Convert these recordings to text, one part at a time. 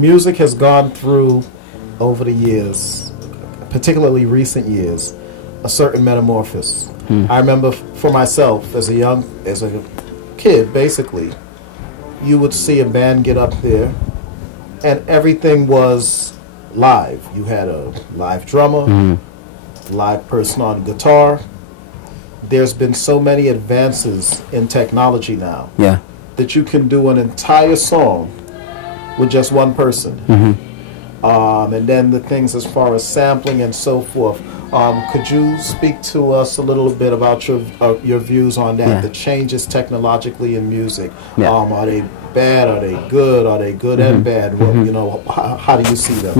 music has gone through, over the years, particularly recent years, a certain metamorphosis. I remember for myself, as a kid, basically, you would see a band get up there, and everything was live. You had a live drummer, live person on guitar. There's been so many advances in technology now that you can do an entire song with just one person. And then the things as far as sampling and so forth. Could you speak to us a little bit about your views on that? The changes technologically in music. Are they bad? Are they good? Are they good and bad? Well, you know, how do you see them?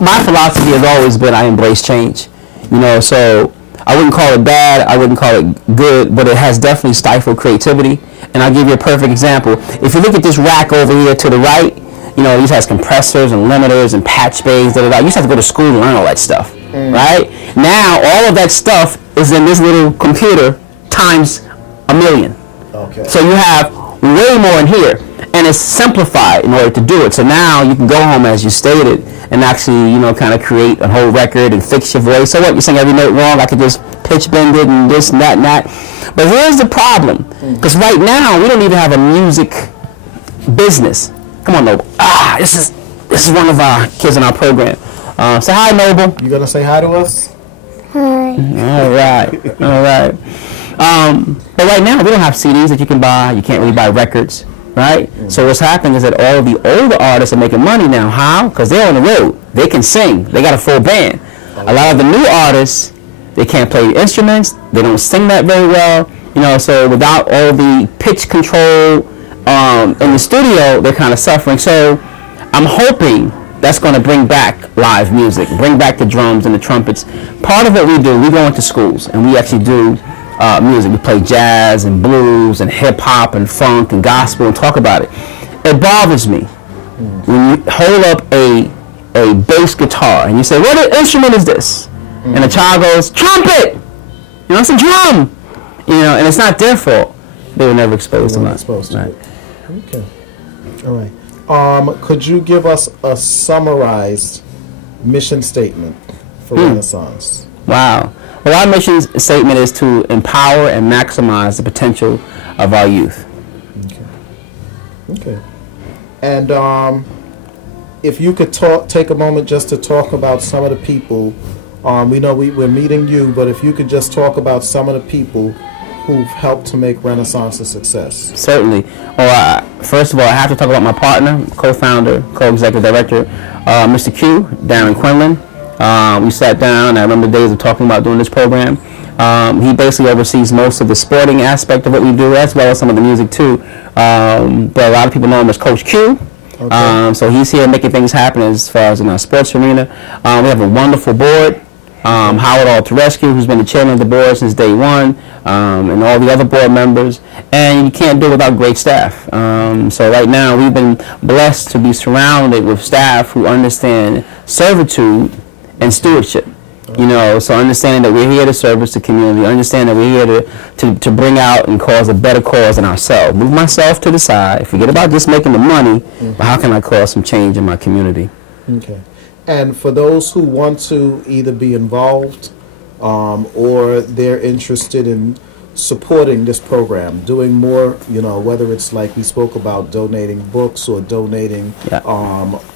My philosophy has always been I embrace change. You know, so I wouldn't call it bad, I wouldn't call it good, but it has definitely stifled creativity. And I'll give you a perfect example. If you look at this rack over here to the right, you know, these has compressors and limiters and patch bays, You used to have to go to school to learn all that stuff, right? Now, all of that stuff is in this little computer times 1,000,000. So you have way more in here, and it's simplified in order to do it. So now you can go home, as you stated, and actually, you know, kind of create a whole record and fix your voice. So what, you sing every note wrong, I could just pitch bend it and this and that and that. But here's the problem, because right now we don't even have a music business. Come on, Noble. This is one of our kids in our program. Say hi, Noble. You gonna say hi to us? Hi. All right, all right. But right now we don't have CDs that you can buy. You can't really buy records, right? So what's happening is that all of the older artists are making money now. How? Because they're on the road. They can sing. They got a full band. A lot of the new artists, they can't play instruments. They don't sing that very well. You know, so without all the pitch control in the studio, they're kind of suffering. So I'm hoping that's going to bring back live music, bring back the drums and the trumpets. Part of what we do, we go into schools and we actually do music. We play jazz and blues and hip hop and funk and gospel and talk about it. It bothers me when you hold up a bass guitar and you say, "What instrument is this?" And the child goes, "Trumpet." You know, it's a drum. You know, and it's not their fault. They were never exposed to it. Right. Okay. All right. Could you give us a summarized mission statement for Renaissance? Wow. Well, our mission statement is to empower and maximize the potential of our youth. Okay. And if you could take a moment just to talk about some of the people. We know we're meeting you, but if you could just talk about some of the people who've helped to make Renaissance a success. Certainly. Well, first of all, I have to talk about my partner, co-founder, co-executive director, Mr. Q, Darren Quinlan. We sat down, I remember days of talking about doing this program. He basically oversees most of the sporting aspect of what we do, as well as some of the music too. But a lot of people know him as Coach Q. Okay. So he's here making things happen as far as in our sports arena. We have a wonderful board. Howard Alterescu, who's been the chairman of the board since day one, and all the other board members, and you can't do it without great staff. So right now we've been blessed to be surrounded with staff who understand servitude and stewardship. You know, so understanding that we're here to service the community, understand that we're here to bring out and cause a better cause than ourselves. Move myself to the side, forget about just making the money, but how can I cause some change in my community? Okay. And for those who want to either be involved or they're interested in supporting this program, doing more, you know, whether it's like we spoke about donating books or donating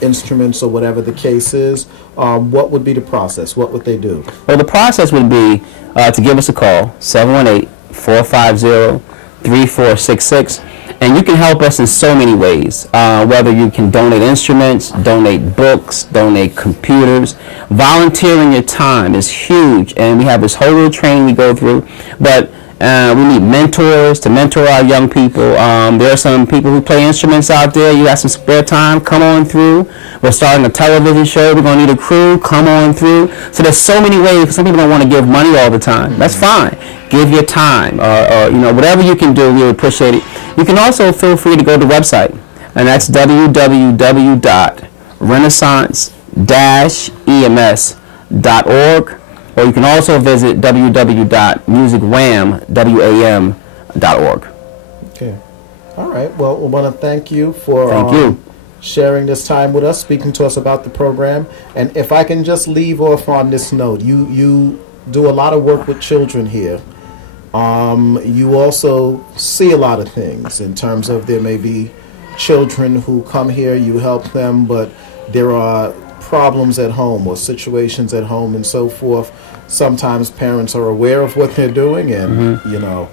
instruments or whatever the case is, what would be the process? What would they do? Well, the process would be to give us a call, 718-450-3466. And you can help us in so many ways, whether you can donate instruments, donate books, donate computers. Volunteering your time is huge, and we have this whole little training we go through. But we need mentors to mentor our young people. There are some people who play instruments out there. You got some spare time, come on through. We're starting a television show. We're going to need a crew. Come on through. So there's so many ways. Some people don't want to give money all the time. That's fine. Give your time, or you know, whatever you can do. We would appreciate it. You can also feel free to go to the website, and that's www.renaissance-ems.org, or you can also visit www.musicwam.org. Okay. All right. Well, we want to thank you for sharing this time with us, speaking to us about the program. And if I can just leave off on this note, you do a lot of work with children here. You also see a lot of things in terms of there may be children who come here, you help them, but there are problems at home or situations at home and so forth. Sometimes parents are aware of what they're doing, and you know,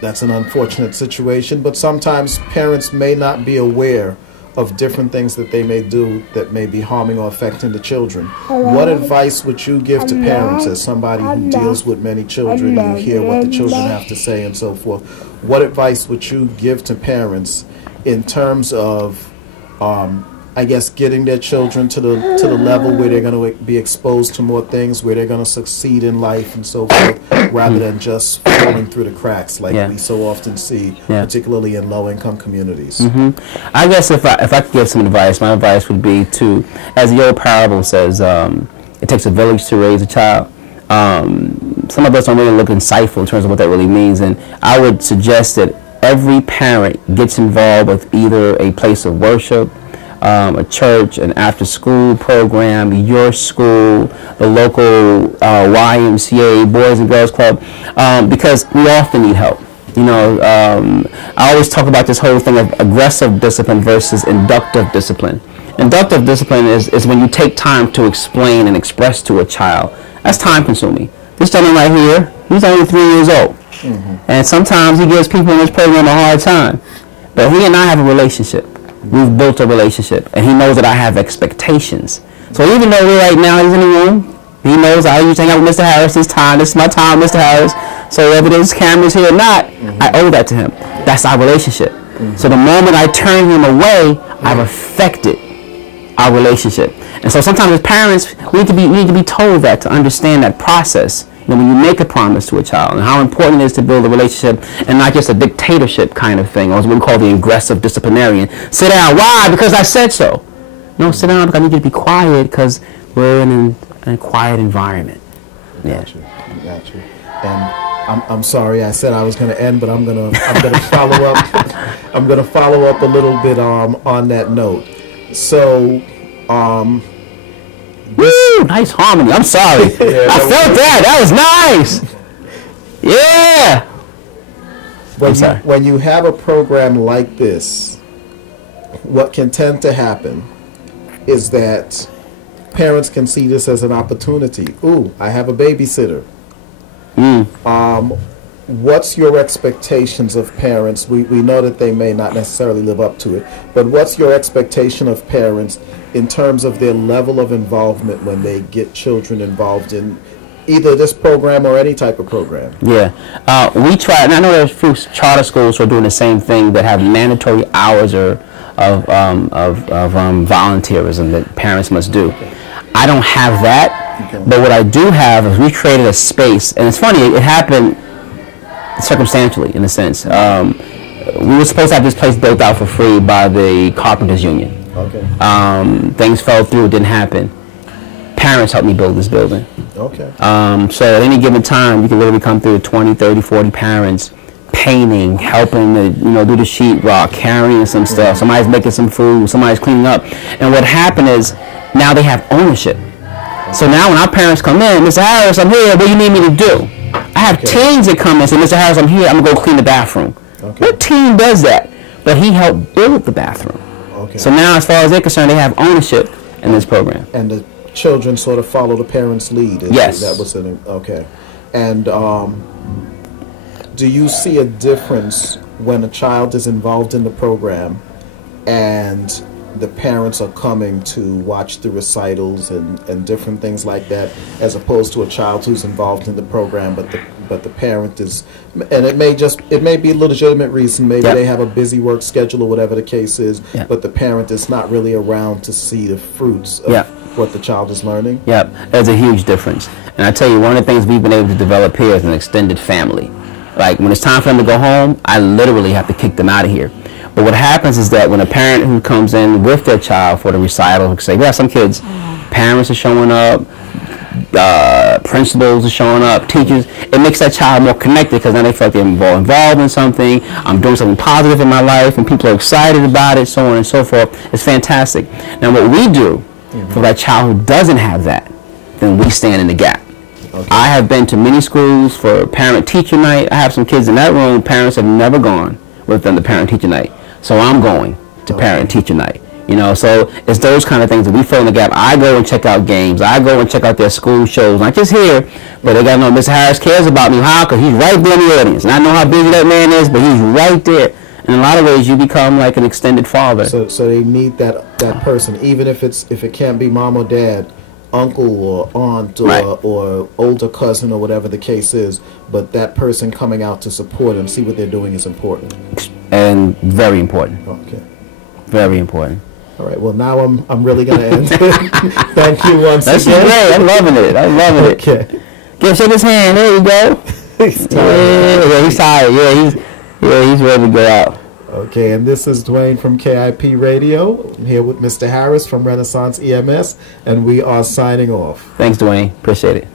that's an unfortunate situation, but sometimes parents may not be aware of different things that they may do that may be harming or affecting the children. What advice would you give to parents as somebody who deals with many children? You hear what the children have to say and so forth. What advice would you give to parents in terms of, I guess, getting their children to the level where they're going to be exposed to more things, where they're going to succeed in life and so forth, rather than just falling through the cracks like we so often see, particularly in low-income communities? I guess if I could give some advice, my advice would be to, as the old parable says, it takes a village to raise a child. Some of us don't really look insightful in terms of what that really means, and I would suggest that every parent gets involved with either a place of worship, a church, an after-school program, your school, the local YMCA, Boys and Girls Club, because we often need help. You know, I always talk about this whole thing of aggressive discipline versus inductive discipline. Inductive discipline is when you take time to explain and express to a child. That's time-consuming. This gentleman right here, he's only 3 years old. And sometimes he gives people in this program a hard time. But he and I have a relationship. We've built a relationship, and he knows that I have expectations. So even though right now he's in the room, he knows I used to hang out with Mr. Harris this time. This is my time, Mr. Harris. So whether there's cameras here or not, I owe that to him. That's our relationship. So the moment I turn him away, I've affected our relationship. And so sometimes as parents, we need to be told that, to understand that process. You know, when you make a promise to a child, and how important it is to build a relationship and not just a dictatorship kind of thing, or what we call the aggressive disciplinarian. Sit down. Why? Because I said so. No, sit down because I need you to be quiet because we're in a quiet environment. Got you. And I'm sorry I said I was going to end, but I'm gonna follow up. I'm gonna follow up a little bit on that note. So. Woo! Nice harmony. I'm sorry. I felt that. That was nice. Yeah. When you have a program like this, what can tend to happen is that parents can see this as an opportunity. Ooh, I have a babysitter. What's your expectations of parents? We know that they may not necessarily live up to it, but what's your expectation of parents in terms of their level of involvement when they get children involved in either this program or any type of program? Yeah, we try, and I know there's a few charter schools who are doing the same thing that have mandatory hours of volunteerism that parents must do. I don't have that, but what I do have is we created a space, and it's funny, it happened circumstantially in a sense. We were supposed to have this place built out for free by the Carpenters Union. Things fell through, it didn't happen. Parents helped me build this building. So at any given time, you can literally come through 20, 30, 40 parents painting, helping to, do the sheetrock, carrying some stuff. Somebody's making some food, somebody's cleaning up. And what happened is now they have ownership. So now when our parents come in, Mr. Harris, I'm here, what do you need me to do? I have teens that come in and say, Mr. Harris, I'm here, I'm going to go clean the bathroom. What teen does that? But he helped build the bathroom. So now as far as they're concerned, they have ownership in this program. And the children sort of follow the parents' lead. Yes. That was And do you see a difference when a child is involved in the program and the parents are coming to watch the recitals and different things like that, as opposed to a child who's involved in the program, but the parent is, and it may be a legitimate reason, maybe they have a busy work schedule or whatever the case is, but the parent is not really around to see the fruits of what the child is learning? There's a huge difference. And I tell you, one of the things we've been able to develop here is an extended family. Like when it's time for them to go home, I literally have to kick them out of here. But what happens is that when a parent who comes in with their child for the recital, say, we have some kids, parents are showing up, principals are showing up, teachers. It makes that child more connected because now they feel like they're involved in something. I'm doing something positive in my life, and people are excited about it, so on and so forth. It's fantastic. Now, what we do for that child who doesn't have that, then we stand in the gap. Okay. I have been to many schools for parent-teacher night. I have some kids in that room. Parents have never gone with them to parent-teacher night, so I'm going to parent-teacher night. You know, so it's those kind of things that we fill in the gap. I go and check out games. I go and check out their school shows. Not just here, but they got to know Mr. Harris cares about me. How? Because he's right there in the audience. And I know how busy that man is, but he's right there. In a lot of ways, you become like an extended father. So they need that person, even if it can't be mom or dad, uncle or aunt or older cousin or whatever the case is. But that person coming out to support and see what they're doing is important. And very important. Okay. Very important. All right. Well, now I'm really gonna end. Thank you once again. That's great. I'm loving it. Okay. Shake his hand. There you go. He's tired. Yeah, he's tired. He's ready to go out. Okay, and this is Dwayne from KIP Radio. I'm here with Mr. Harris from Renaissance EMS, and we are signing off. Thanks, Dwayne. Appreciate it.